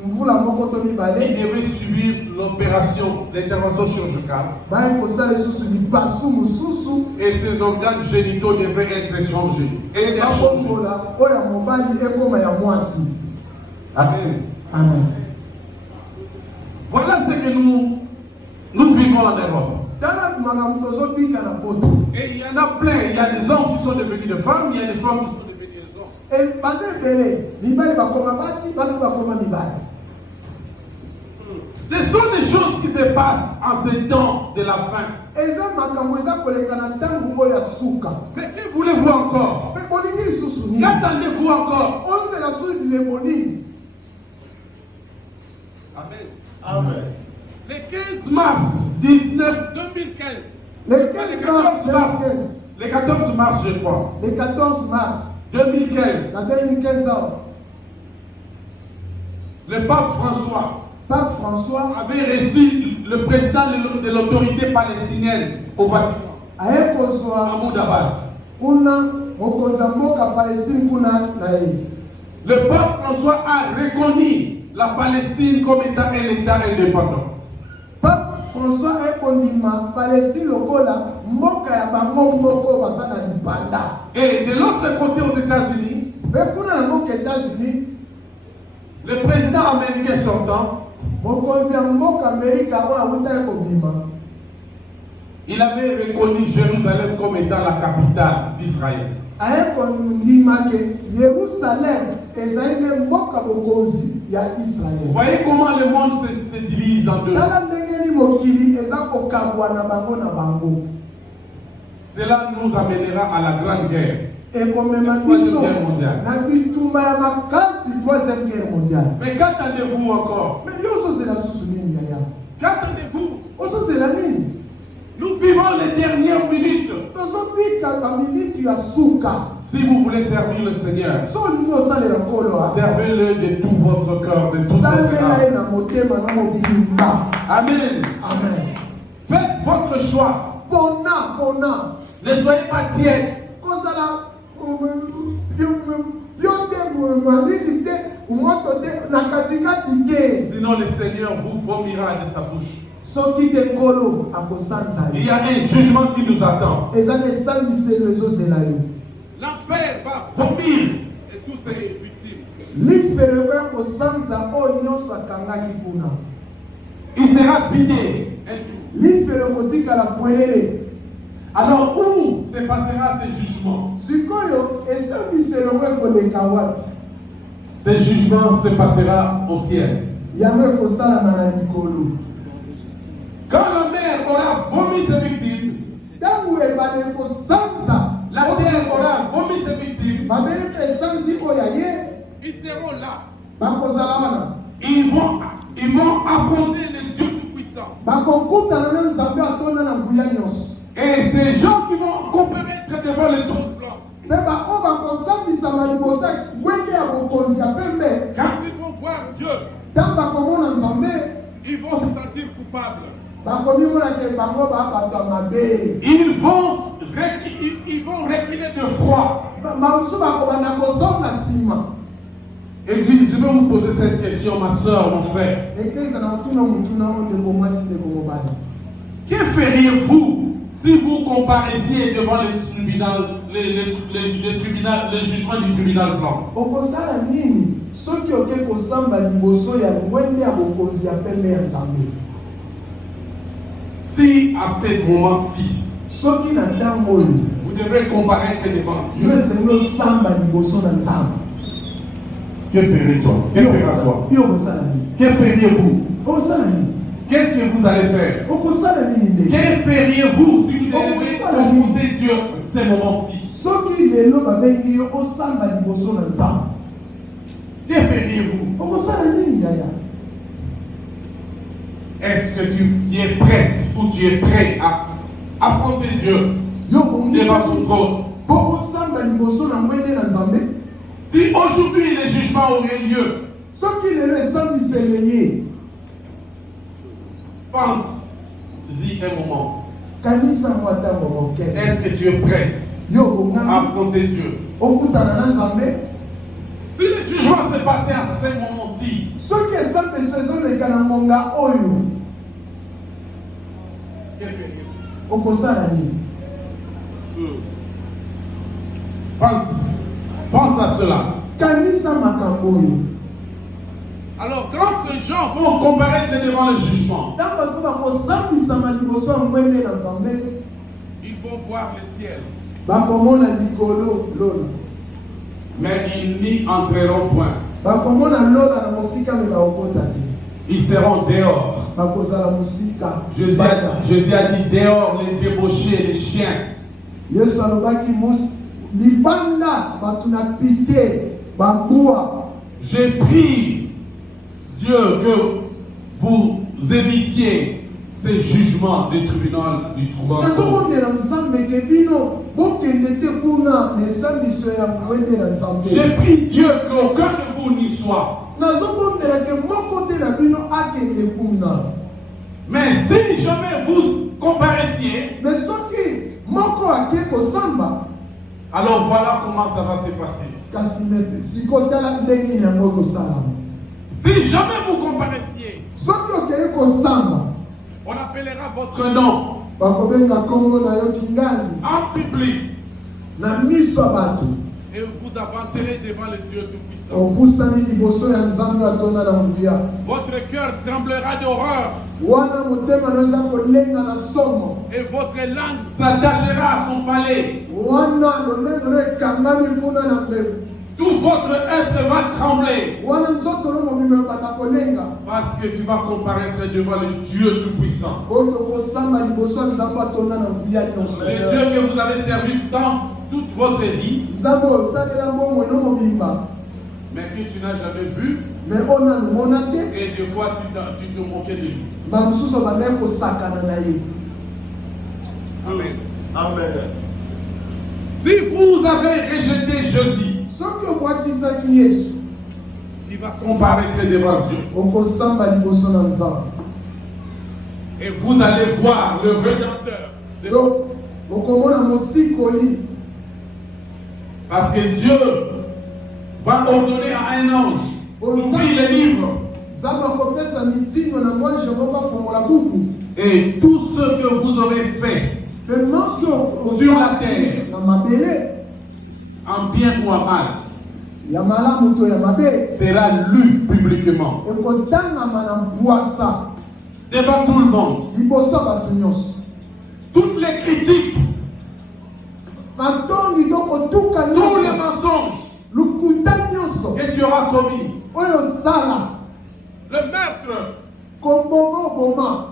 mvula moko to il mibale devait subir l'intervention chirurgicale baye kosala lisusu lipasu mosusu et ses organes génitaux devaient être changés. Et il a changé. abongola oyo ya mobali ekoma ya mwasi. Amen. Amen. Voilà ce que nous vivons en Europe. Tala makambo tozobika na poto. Et il y en a plein. Il y a des hommes qui sont devenus des femmes, il y a des femmes qui sont devenues des hommes. Baza ebele mibali bakoma basi bakoma mibali. Ce sont des choses qui se passent en ce temps de la fin. Eza makambo eza koleka na ntango oyo ya suka. Mais que voulez-vous encore? Mpe bolingi lisusu nini? Qu'attendez-vous encore? Ozela sui bilembo nini? Amen. Amen. Le 15 mars 2015. Le 15 mars 2015. Le 14 mars, je crois. Le 14 mars 2015. na 2015 ans, Le pape François Pape François avait reçu le président de l'autorité palestinienne au Vatican, aye kozwa Mahmoud Abbas. kuna mokonzi ya mboka Palestine kuna na ye. Le pape François a reconnu la Palestine comme étant un État indépendant. Pape François ekondima Palestine lokola mboka ya bango moko basana libanda. Et de l'autre côté aux États-Unis, Mais kuna na mboka États-Unis, le président américain sortant, mokonzi ya mboka Amerika oyo awuta ekondima, il avait reconnu Jérusalem comme étant la capitale d'Israël. ayekondima ke Yerusalem ezali nde mboka bokonzi ya Vous Israël. voyez comment le monde se divise en deux. Tala ndenge ni mokili eza kokabwa na bango na bango. Cela nous amènera à la grande guerre. Ekomema biso na bitumba ya makasi, troisième guerre mondiale. Mais qu'attendez-vous encore? Mais yo ozozela susu nini yaya? Qu'attendez-vous? Ozozela nini? Nous vivons les dernières minutes. Tozobika baminiti ya suka. Si vous voulez servir le Seigneur, So olingi osalela nkolo servez-le de tout votre cœur, de toute votre salela ye âme. na motema na mobimba. Amen. Amen. Faites votre choix. Pona Ne soyez pas tièdes. kozala yo te malili te moto te na katikati te. Sinon le Seigneur vous vomira de sa bouche. Soki te nkolo akosanza Il yo. y a un jugement qui nous attend. Eza na esambiselo ezozela yo. L'enfer va vomir et tous ses victimes. Lifelo ekosanza oyo nyonso akangaki kuna. Il sera vidé un jour. Lifelo kotikala bwelele. Alors où se passera ce jugement? Sikoyo esambiselo ekoleka wapi? Ce jugement se passera au ciel. Yango ekosalama na likolo. Quand la mer aura vomi ses victimes, Ntango ebale ekosanza la terre aura vomi ses victimes, babeli mpe esanzi oyo ye ils seront là. bakozala wana. Ils vont affronter le Dieu Tout-Puissant. Bakokutana na nzambe atonda na nguya nyonso. Et ces gens qui vont comparaître devant le trône blanc, Mpe baoyo bakosambisama liboso ya ngwende ya bokonzi ya pembe, quand ils vont voir Dieu, ntango bakomona nzambe, ils vont se sentir coupables. bakomimona ke bango baa bato ya mabe. Ils vont reculer de froid. Bamosusu bakobanda kozonga nsima. Église, je vais vous poser cette question, ma soeur, mon frère. Eklesa na otuna motuna oyo ndeko mwasi ndeko mobali. Que feriez-vous si vous comparaissiez devant le tribunal, le jugement du tribunal blanc? Okosala nini soki oke kosamba liboso ya ngwende ya bokonzi ya pembe ya nzambe? Si à ce moment-ci, Soki na ntango oyo vous devrez comparaître devant yo Dieu, esengi osamba liboso na nzambe, que ferais-toi? Que feras-toi? yo okosala nini? Que feriez-vous? Okosala nini? Qu'est-ce que vous allez faire? Okosala nini nde? Que feriez-vous si vous devez confronter Dieu à ces moments-ci? Soki lelo babengi yo osamba liboso na nzambe, Que feriez-vous? okosala nini yaya? Est-ce que tu es prête ou tu es prêt à affronter Dieu Yo devant son bongisaki trône? po osamba liboso na ngwende na nzambe? Si aujourd'hui le jugement aurait lieu, Soki lelo esambisele ye, pense-y un moment. kanisa mwa ntango moke. Est-ce que tu es prête Yo à bongami affronter Dieu? okutana na nzambe. Si le jugement s'est passé à ce moment-ci, Soki esambiselo ezoleka na ngonga oyo, que feriez-vous? okosala nini? Pense à cela. Kanisa makambo oyo. Alors, quand ces gens vont comparaître devant le jugement, Ntango bato bakosambisama liboso ya ngwende na nzambe, ils vont voir le ciel, bakomona likolo lola, mais ils n'y entreront point. bakomona lola na mosika me baokota te, Ils seront dehors. bakozala mosika. Jésus a dit dehors les débauchés, les chiens. Yesu alobaki libanda bato na pite bambwa. J'ai pris Dieu que vous évitiez ces jugements du tribunal du tribunal. nazokondela nzambe ke bino bokende te kuna na esambiso ya ngwende na nzambe. J'ai pris Dieu qu'aucun de vous n'y soit. nazokondela ke moko te na bino akende kuna. Mais si jamais vous comparaissiez, Me soki moko ake kosamba, alors voilà comment ça va se passer. kasi nete sikotala ndenge nini yango ekosalama. Si jamais vous comparaissiez, Soki okei kosamba, on appelle appellera votre nom bakobenga kombo na yo kingangi en public na miso ya bato et vous avancerez devant le Dieu Tout-Puissant. opusani liboso ya nzambe atonda na nguya Votre cœur tremblera d'horreur wana motema no eza kolenga na somo et votre langue s'attachera à son palais. wana lolenge no ekangami kuna na mbelu Tout votre être va trembler wana nzoto no mobimba ebanda kolenga parce que tu vas comparaître devant le Dieu Tout-Puissant. oyo tokosamba liboso ya nzambe atonda na nguya nyonso Le Dieu que vous avez servi toute votre vie, nzambe oyo osalela mbongo no mobimba mais que tu n'as jamais vu, me oyo nanu mona te et des fois tu te moquais de lui. ba mosusu bandaki kosakana na ye. Amen. Amen. Si vous avez rejeté Jésus, soki obwakisaki yesu il va comparaître devant Dieu. okosamba liboso na nzambe Et vous allez voir le Rédempteur. donc okomona mosikoli Parce que Dieu va ordonner à un ange d'ouvrir les livres. nzambe akopesa mitindo na mwanje moko afongola buku Et tout ce que vous aurez fait, mpe nyonso Sur la terre. na mabele en bien ou en mal, ya malamu to ya mabe sera lu publiquement ekotangama na mpwasa devant tout le monde. liboso ya bato nyonso Toutes les critiques, matongi to kotuka tous les nyonso mensonges lukuta nyonso que tu auras commis, oyo osala le meurtre koboma oboma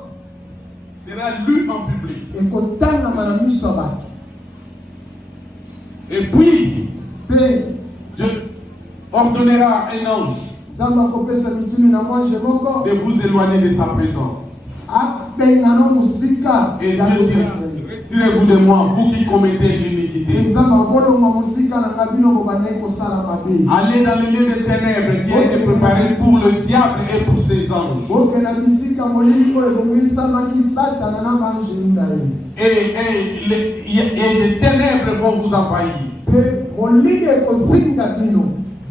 sera lu en public. ekotangama na miso ya bato Et puis, mpe Dieu ordonnera à un ange nzambe akopesa mituni na mwanje moko de vous éloigner de sa présence. abengana mosika Et ya Dieu dira, Israeli. retirez-vous de moi, vous qui commettez l'iniquité. nzambe akolonga mosika na ngai bino bobandaki kosala mabe Allez dans le lieu des ténèbres qui a été préparé pour le diable et pour ses anges. bokenda bisika molili oyo ebongisamaki satana na banjeli na ye Et des ténèbres vont vous envahir. mpe molili ekozinga bino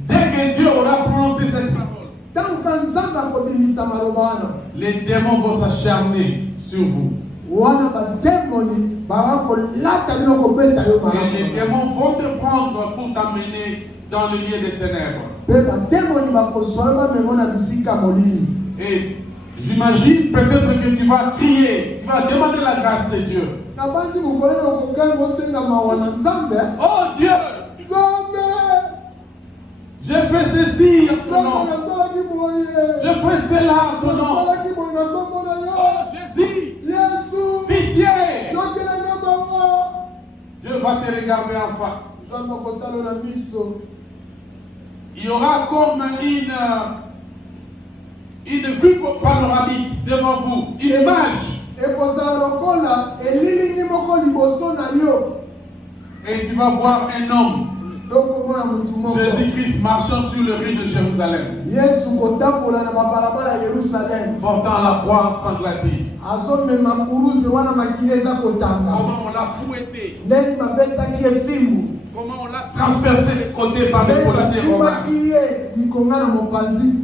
Dès que Dieu aura prononcé cette parole, ntango nzambe akobimisa maloba wana les démons vont s'acharner sur vous. wana bademoni baka kolata bino kobeta yo Et les malamu démons vont te prendre pour t'amener dans le lieu des ténèbres. mpe bademoni bakozwa yo bamemo na bisika molili Et j'imagine peut-être que tu vas crier, tu vas demander la grâce de Dieu. na banzi mokoleli okokanga osenga mawa na nzambe Oh Dieu, nzambe j'ai fait ceci en ton nzambe nom. nasalaki boye J'ai fait cela en ton nom. nasalaki boye na kombo na yo Oh Jésus, yesu pitié. yokelanga bango Dieu va te regarder en face. nzambe akotala na miso Il y aura comme une vue panoramique devant vous, une image. ekozala lokola elilingi moko liboso na yo Et tu vas voir un homme, tokomona motu moko Jésus-Christ, marchant sur le rue de Jérusalem, yesu kotambola na babalabala ya yerusalemu portant la croix ensanglantée. azomema kuruze wana makili eza kotanga Comment on l'a fouetté, ndeni babetaki esimbu comment on l'a transpercé les côtés par les ndeni policiers romains bacubaki ye likonga na mopanzi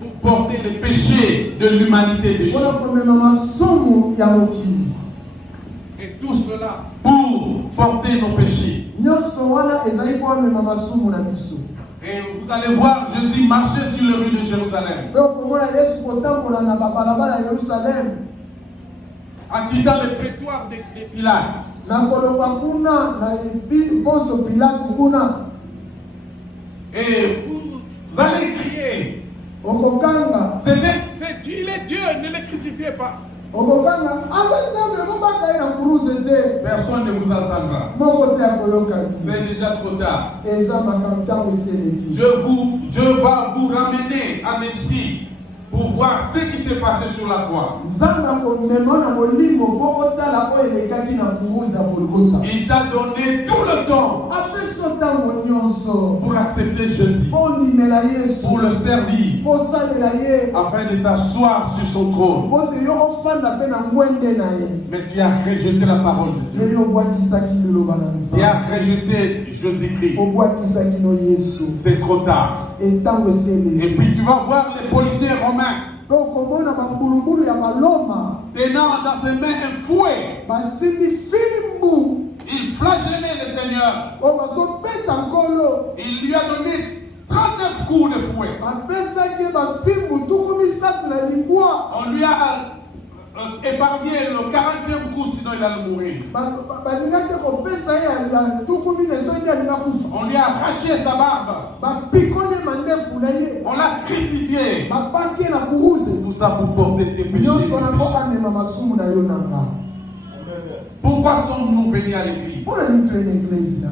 pour porter le péché de l'humanité des mpona gens. komema masumu ya mokili Et tout cela pour porter nos péchés. nyonso wana ezali mpo amema masumu na biso Et vous allez voir Jésus marcher sur le rue de Jérusalem, mpe okomona yesu kotambola na babalabala ya yerusalemu en quittant le prétoire de Pilate. na koloba kuna na ponso pilate kuna Et vous allez crier, okokanga il est Dieu, ne le crucifiez pas. okokanga aza nzambe mobaka ye na kuruze te Personne ne vous entendra. moko te akoyoka C'est déjà trop tard. eza makambo ntango eseleki Dieu va vous ramener en esprit pour voir ce qui s'est passé sur la croix. nzambe akomema na molimo mpo otala oyo elekaki na kuruze ya golgota Il t'a donné tout le temps apesi ntango nyonso pour accepter Jésus, mpo ondimela yesu pour le servir, mpo osalela ye afin de t'asseoir sur son trône. mpo te yo ofanda mpe na ngwende na ye Mais tu as rejeté la parole de me Dieu. yo obwakisaki liloba na Tu nzambe as rejeté Jésus-Christ. obwakisaki no yesu C'est trop tard. etango Et eseleki puis tu vas voir les policiers romains mpe okomona bambulubulu ya baloma tenant dans ses mains un fouet. basimbi fimbu Il flagellait le Seigneur. oyo bazobeta nkolo Il lui a donné 39 coups de fouet. bapesaki ye bafimbu tuku misato na libwa On lui a épargné le 40e coup, sinon il allait mourir. balingaki kopesa ye ya tuku mine soki alinga kufa On lui a arraché sa barbe. bapikoli ye mandefu na ye On l'a crucifié. babaki ye na kuruze Tout ça pour porter tes péchés. nyonso nango amema masumu na yo nanga Pourquoi sommes-nous venus à l'église? mpona nini toyena eglise ya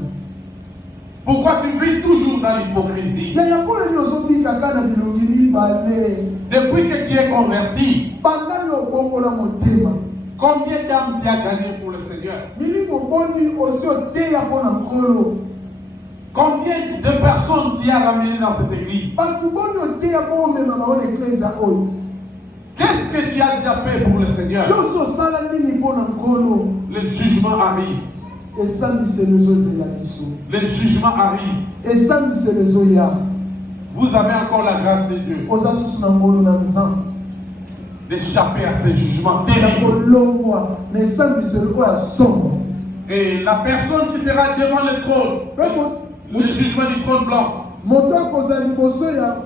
Pourquoi tu vis toujours dans l'hypocrisie? yaya mpona nini ozobika kaka na bilongi mibale Depuis que tu es converti, banda yo obongola motema combien d'âmes tu as gagné pour le Seigneur? nini moboni osi oteya mpona nkolo Combien de personnes tu as ramenées dans cette église? bato boni oteya mpo omema bango na eglise oyo Qu'est-ce que tu as déjà fait pour le Seigneur? yo osi osala nini mpona nkolo Le jugement arrive. esambiselo ezozela biso Le jugement arrive. esambiselo ezoya Vous avez encore la grâce de Dieu oza susu na ngolu na nzambe d'échapper à ces jugements ya terribles. kolongwa na esambiselo oyo ya somo Et la personne qui sera devant le trône, le jugement du trône blanc, moto akozala liboso ya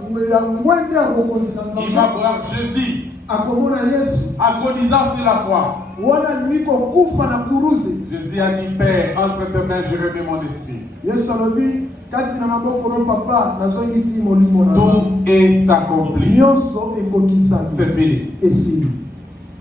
ngwende ya bokonzi na il nzambe va voir Jésus akomona yesu agonisant sur la croix. wana alingi kokufa na kuruze Jésus a dit, Père, entre tes mains, je remets mon esprit. yesu alobi kati na maboko no papa nazongisi molimo na Tout est accompli. nyonso ekokisami C'est fini. esili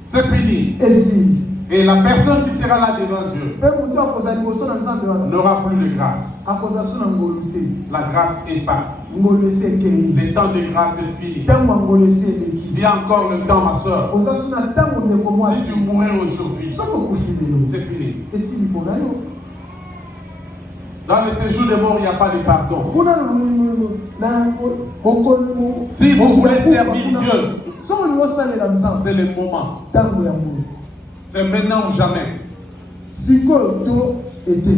C'est fini. esili Et la personne qui sera là devant Dieu mpe moto akozala liboso na nzambe wana n'aura plus de grâce. akozala so na ngolu te La grâce est partie. ngolu esi ekei Le temps de grâce est fini. ntango ya ngolu esi eleki Il y a encore le temps, ma soeur. oza so na ntango ndeko Si mwasi tu mourais aujourd'hui, soki okufi lelo c'est fini. esili mpona yo Dans le séjour des morts, il n'y a pas de pardon. kuna Si vous voulez servir Dieu, soki olingi osalela nzambe c'est le moment. ntango ya ngolu C'est maintenant ou jamais. sikoyo to ete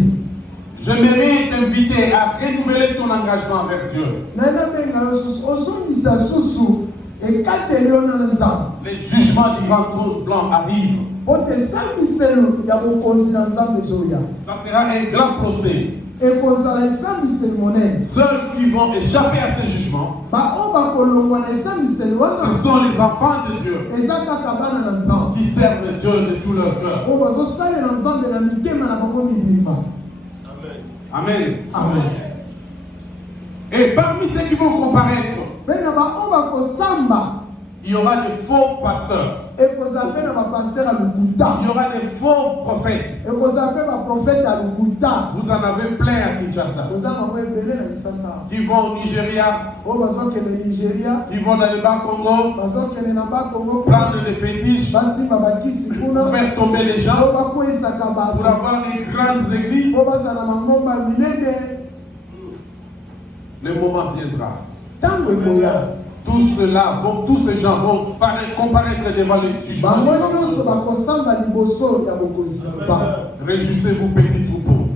J'aimerais t'inviter à renouveler ton engagement avec Dieu. nayenabenga yo susu ozongisa susu ekateli yo na nzambe Les jugements du grand trône blanc arrivent. po te esambiselo ya bokonzi na nzambe ezoya Ça sera un grand procès. ekozala esambiseli monene Ceux qui vont échapper à ces jugements, baoyo bakolongwa na esambiseli ce wana sont les enfants de Dieu eza kaka bana na nzambe qui servent Dieu de tout leur cœur. oyo bazosalela nzambe na mitema na bango mibimba Amen. amen Et parmi ceux qui vont comparaître, mpe na baoyo bakosamba il y aura des faux pasteurs. ekozala mpe na bapaster ya lokuta Il y aura des faux prophètes. ekozala mpe baprofete ya lokuta Vous en avez plein à Kinshasa. koza bango ebele na lisasa Qui vont au Nigeria, oyo bazokende nigeria qui vont dans le bas Congo, bazokende na bakongo prendre des fétiches, basimba bakisi pour kuna faire tomber les oyo gens, bakweyisaka pour bato avoir des grandes églises. oyo bazala na mangomba minene Le moment viendra. ntango ekoya Tous ces gens vont comparaître devant le jugement. bango nyonso bakosamba liboso ya bokonzi na nzambe Réjouissez-vous, petits troupeaux,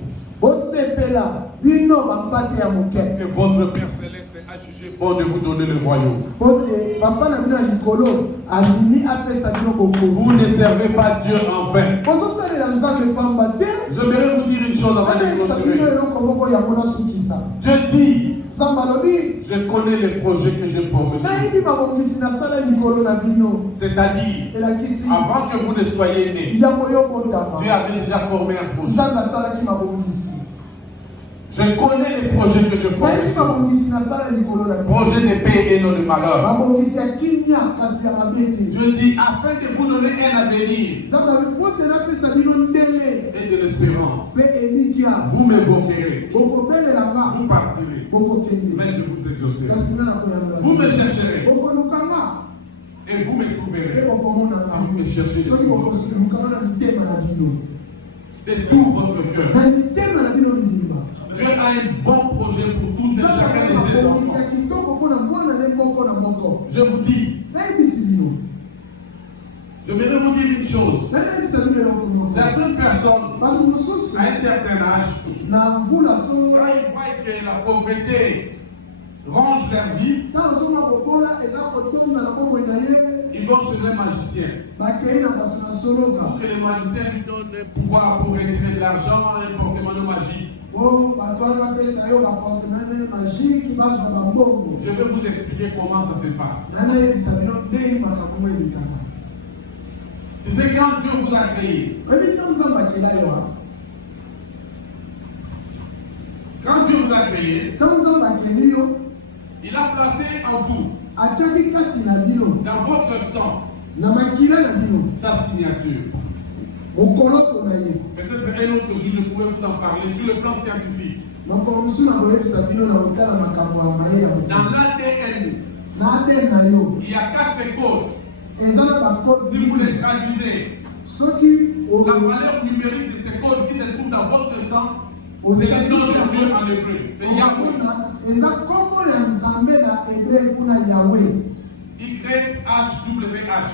bosepela bino bambate ya moke parce que votre Père Céleste a jugé bon de vous donner le royaume. po te papa na bino ya likolo alini apesa bino Vous bokonzi ne servez pas Dieu en vain. bozosalela nzambe pamba te J'aimerais vous dire une chose avant de anayebisa bino continuer. eloko moko yango nasukisa Dieu dit, nzambe alobi je connais les projets que j'ai formés. nayebi mabongisi nasala likolo na bino C'est-à-dire, elakisi avant que vous ne soyez nés, yango yo botama Dieu avait déjà formé un projet. nzambe asalaki mabongisi Je connais les projets que je nayebi formé. mabongisi nasala likolo na bino Projet de paix et non de malheur. mabongisi ya kimia kasi ya mabe te Dieu dit, afin de vous donner un avenir nzambe abi po te napesa bino ndenge et de l'espérance. mpe elikya Vous m'évoquerez, bokobelelanga vous partirez, bokokende mais je vous exaucerai. kasi nga nakoyambela Vous me chercherez bokolukanga et vous me mpe trouverez. bokomonanga Si vous me cherchez de soki tout bokolukanga na mitema na bino votre cœur. na mitema na bino bidimba Dieu a un bon projet pour tout et nzambe chacun de asala ses mabongisi ya enfants. kitoko mpona mwana ne moko na moko Je vous dis, nayebisi bino j'aimerais vous dire une chose. nanayebisa bino eloko moko Certaines personnes, bato mosusu à un certain âge, na mvula songo quand ils voient que la pauvreté ronge leur vie, ntango ozomona kobola eza kotonda na bomoi na ye Ils vont chez un magicien. bakei na bato na soloka Pour que le magicien lui donne un pouvoir pour retirer de l'argent, un porte-monnaie magique. o bato wana bapesa yo baportemane magique bazwa bambongo. Je vais vous expliquer comment ça se passe. Nana yebisa bino ndenge makambo ebikaka. Tu sais, quand Dieu vous a créé, Oyebi ntango nzambe akela yo a quand Dieu vous a créé, ntango nzambe akeli yo il a placé en vous, atiaki kati na bino dans votre sang, na makila na bino sa signature. mokoloko na ye. Peut-être un autre jour, je pourrais vous en parler sur le plan scientifique. makolo mosusu na koyebisa bino na kotala makambo ya mayele ya Dans mokili. l'ADN, na ADN na yo il y a 4 codes. eza na bakode Si vous les mingi. traduisez, soki la valeur numérique de ces codes qui se trouvent dans votre sang, Au c'est le nom service de Dieu en hébreu. C'est Yahweh. okomona eza kombo ya nzambe na hebreu kuna yawe. YHWH.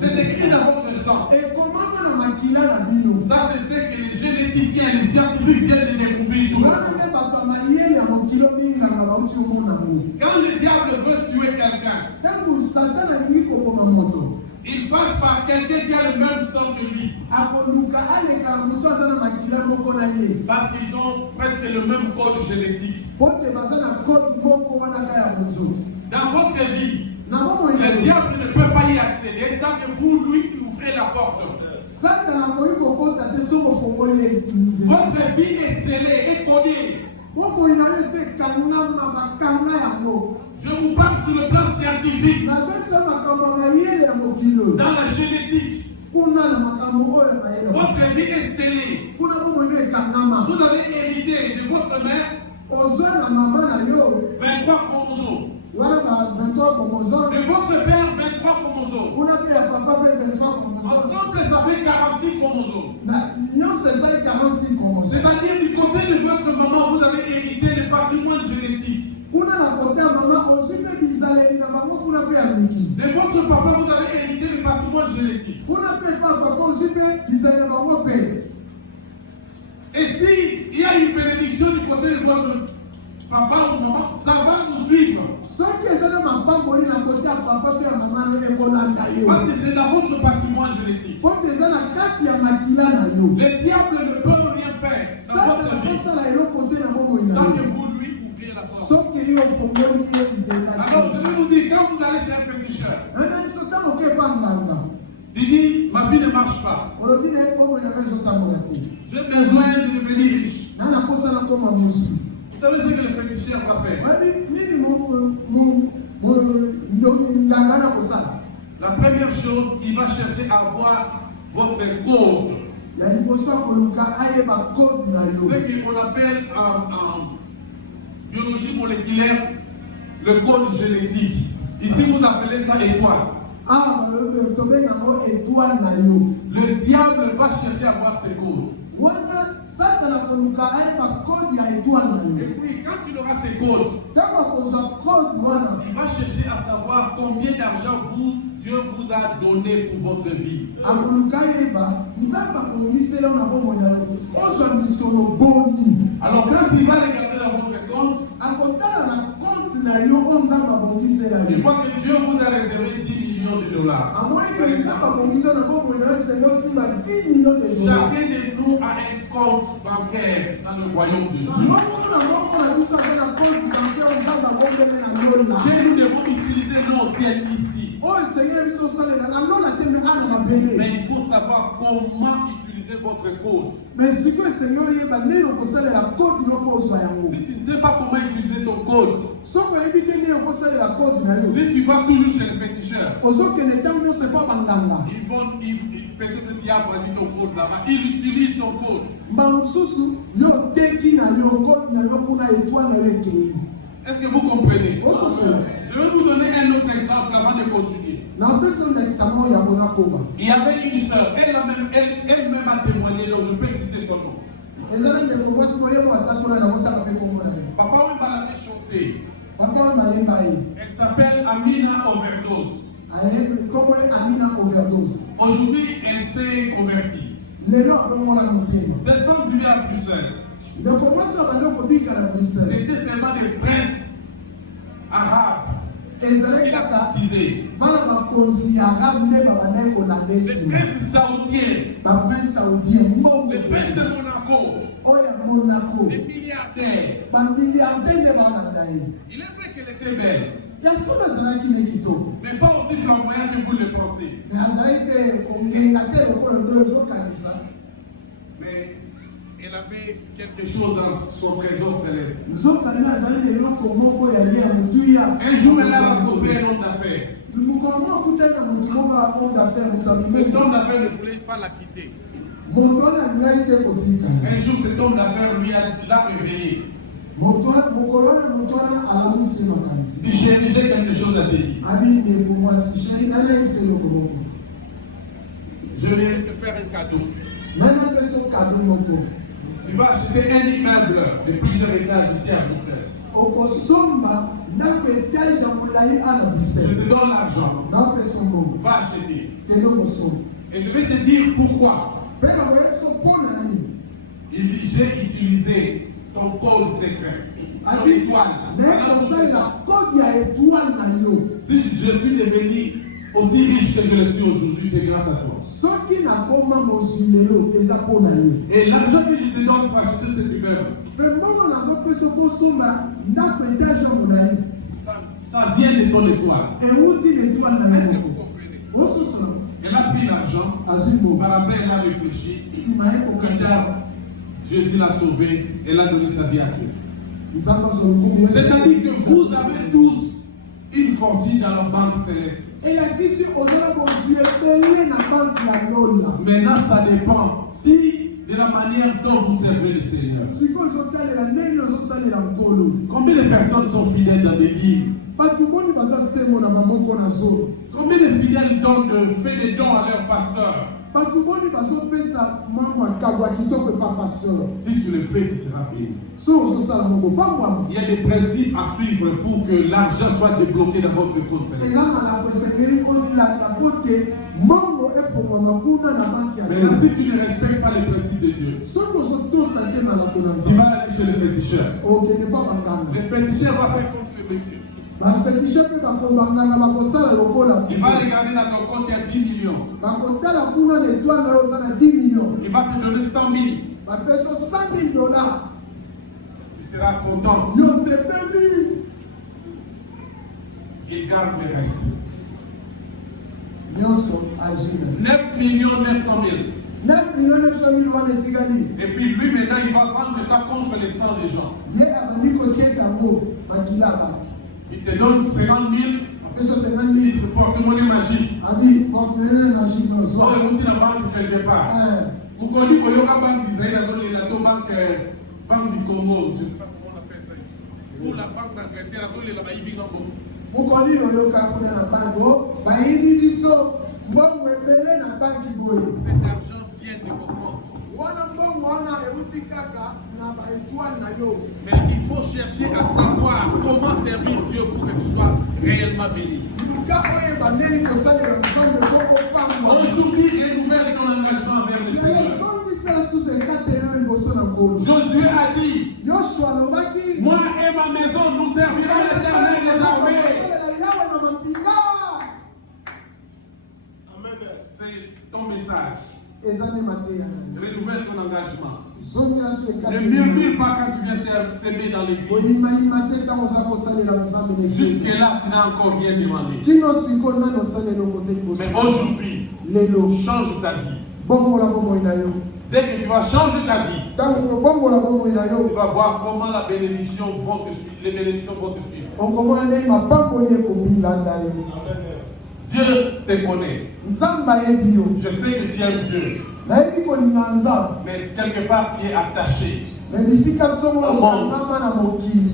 C'est écrit dans votre sang. ekomama na makila na bino. Ça, c'est ce que les généticiens, les scientifiques viennent de découvrir tout wana récemment. nde bato ya mayele ya mokilo minganga bauti omona ngo. Quand le diable veut tuer quelqu'un, ntango satana alingi koboma moto il passe par quelqu'un qui a le même sang que lui. akoluka aleka na moto aza na makila moko na ye Parce qu'ils ont presque le même code génétique. po te baza na kode moko wana ka ya bonzoto. Dans votre vie, na bomoi na le yo diable ne peut pas y accéder sans que vous, lui, ouvrez la porte. satana akoki kokota te soki ofongoli ye nzela. Votre vie est scellée, est codée. bomoi na yo ese ekangama bakanga yango. Je vous parle sur le plan scientifique, nazokisa makambo ya mayele ya mokilo dans la génétique. kuna na makambo oyo ya mayele. Votre vie est scellée. kuna bomoi no ekangama. Vous avez hérité de votre mère ozwa na mama na yo 23 chromosomes. wana ba 23 chromosome. De votre père, 23 chromosomes. kuna pe ya papa pe 23 chromosome. Ensemble, ça fait 46 chromosomes. na nyonso ezali 46 chromosome. C'est-à-dire, du côté de votre maman, vous avez hérité le patrimoine génétique. kuna na kote ya mama ozwi mpe bizaleli na bango kuna mpe ya miki. De votre papa, vous avez hérité le patrimoine génétique. kuna mpe pa papa ozwi mpe bizaleli na bango mpe. Et s'il y a une bénédiction du côté de votre papa ou maman, ça va vous suivre. soki eza na mapamboli na kote ya papa mpe ya mama no ekolanda yo. Parce que c'est dans votre patrimoine génétique. po te eza na kati ya makila na yo. Le diable ne peut rien faire dans satana votre vie akosala eloko te na bomoi na sans que yo vous lui ouvriez la porte. soki yo ofongoli ye nzela Alors, je te. vais vous dire, quand vous allez chez un féticheur, nana biso ntango oke epa nganga il dit, ma vie ne marche pas. olobi na ye bomoi na yo ezotambola te. J'ai besoin de devenir riche. na nakosa nakoma mosu. Vous savez ce que le féticheur va faire? oyebi nini nganga na kosala. La première chose, il va chercher à avoir votre code. ya liboso akoluka ayeba kode na yo. Ce qu'on appelle en biologie moléculaire le code génétique. Ici, vous appelez ça étoile. awa tobenga ngo étoile na yo. Le diable va chercher à avoir ces codes. wana satana akoluka ayeba kode ya étoile na Et yo. puis, quand il aura ces codes, ntango akozwa kode wana il va chercher à savoir combien d'argent Dieu vous a donné pour votre vie. akoluka yeba nzambe akongisela na bomoi na yo ozwa misolo boni. Alors, quand il va regarder dans votre compte, akotala na compte na yo oyo nzambe abongisela il yo. voit que Dieu vous a réservé 10 millions de dollars. amoni ke nzambe abongisela na bomoi na yo senge osimba 10 millions de dollars. Chacun de nous a un compte bancaire dans le royaume de Dieu. moko na biso aza na compte bancaire oyo nzambe abombele na lola. Que nous devons utiliser nos ciels ici. oyo seigneur biso tosalela na lola te me ana mabele. Mais il faut savoir comment utiliser votre code. mais sikoyo seigneur oyeba ndeni okosalela kode moko ozwa yango. Si tu ne sais pas comment utiliser ton code, soki oyebi te ndeni okosalela kode na yo si tu vas toujours chez le féticheur, ozokende ntango nyonso epa banganga. peut-être tu as vendu ton code là-bas, il utilise ton code. mba mosusu yo teki na yo kode na yo kuna étoile na yo ekei. Est-ce que vous comprenez? ososola Je vais vous donner un autre exemple avant de continuer. na opesi yo ndakisa moko yango nakoba. Il y avait une sœur, elle-même a témoigné, donc je peux citer son nom. eza na ndeko mwasi moyebo atatola na kotaka mpe kombo na yo. Papa oui m'a l'a fait chanter. papa wana mayemba ye Elle s'appelle Amina Overdose. kombo ye amina overdose. Aujourd'hui, elle s'est convertie. lelo adomona motema. Cette femme vivait à Bruxelles. ndeko mwasi abandi kobika na bruxelles. C'était seulement des princes arabes Il a baptisé. Les princes saoudiens, les princes de Monaco, les milliardaires. Il est vrai qu'elle était belle, mais pas aussi flamboyante que vous le pensez. Mais elle avait quelque chose dans son trésor céleste. Un jour, elle a rencontré un homme d'affaires. Cet homme d'affaires ne voulait pas la quitter. Un jour, cet homme d'affaires lui l'a réveillé. Si chérie, j'ai quelque chose à te dire. Je viens te faire un cadeau. Tu vas acheter un immeuble de plusieurs étages ici à Bruxelles. Je te donne l'argent. Va acheter. Et je vais te dire pourquoi. Il dit, j'ai utilisé ton code secret. Ton étoile. Si je suis devenu aussi riche que je le suis aujourd'hui, c'est grâce à toi. Et l'argent que je te donne pour acheter cet immeuble, ça vient de ton étoile. Est-ce que vous comprenez? Elle a pris l'argent, par après elle a réfléchi, que tard, Jésus l'a sauvé, elle a donné sa vie à Christ. C'est-à-dire que vous avez tous une fortune dans la banque céleste. Maintenant, ça dépend si de la manière dont vous servez le Seigneur. Combien de personnes sont fidèles dans des livres? Combien de fidèles font des dons à leur pasteur? Si tu le fais, tu seras béni. Il y a des principes à suivre pour que l'argent soit débloqué dans votre compte céleste. Mais si tu ne respectes pas les principes de Dieu, tu vas aller chez le féticheur. Le féticheur va faire comme ce monsieur. Il va regarder dans ton compte, il y a 10 millions. Il va te donner 100 000. Tu seras content. Il garde le reste. 9 millions 900 000. 9 900 000 Et puis lui maintenant il va prendre ça contre les 100 des gens. Il te donne 50 000 litres porte-monnaie magique. Oh, il la banque quelque part. Vous connaissez la banque d'Israël, la banque du Congo, je ne sais pas comment on appelle ça ici. Ou la banque d'Angleterre, la Baïbi Gambo. Vous connaissez la banque Cet argent vient de vos comptes. Mais il faut chercher à savoir comment servir Dieu pour que tu sois réellement béni. Aujourd'hui, renouvelle ton engagement vers le Seigneur. Josué a dit, moi et ma maison, nous servirons l'Éternel des armées. C'est ton message. Renouvelle ton engagement. Ne murmure pas quand tu viens s'aimer dans l'église. Jusque-là, tu n'as encore rien demandé. Mais aujourd'hui, change ta vie. Dès que tu vas changer ta vie, tu vas voir comment la bénédiction vont te suivre. Les bénédictions vont te suivre. Dieu te connaît. Je sais que tu aimes Dieu. Mais quelque part, tu es attaché au monde.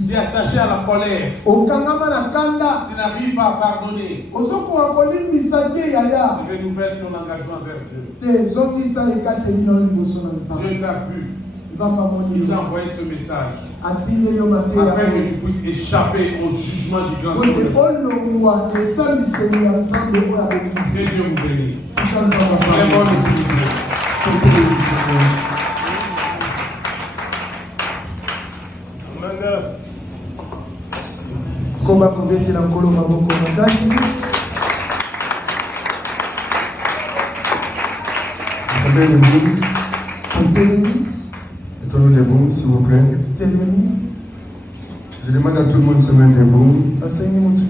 Tu es attaché à la colère. Tu n'arrives pas à pardonner. Renouvelle ton engagement vers Dieu. Dieu t'a vu. Il t'a envoyé ce message afin que tu puisses échapper au jugement du grand Dieu. Que Dieu vous bénisse. Vraiment, mpo bakobetela nkolo maboko makasi. Samuel debout. Totelemi, Mettons-nous debout, s'il vous plaît. telemi, Je demande à tout le monde de se mettre debout. basengi motu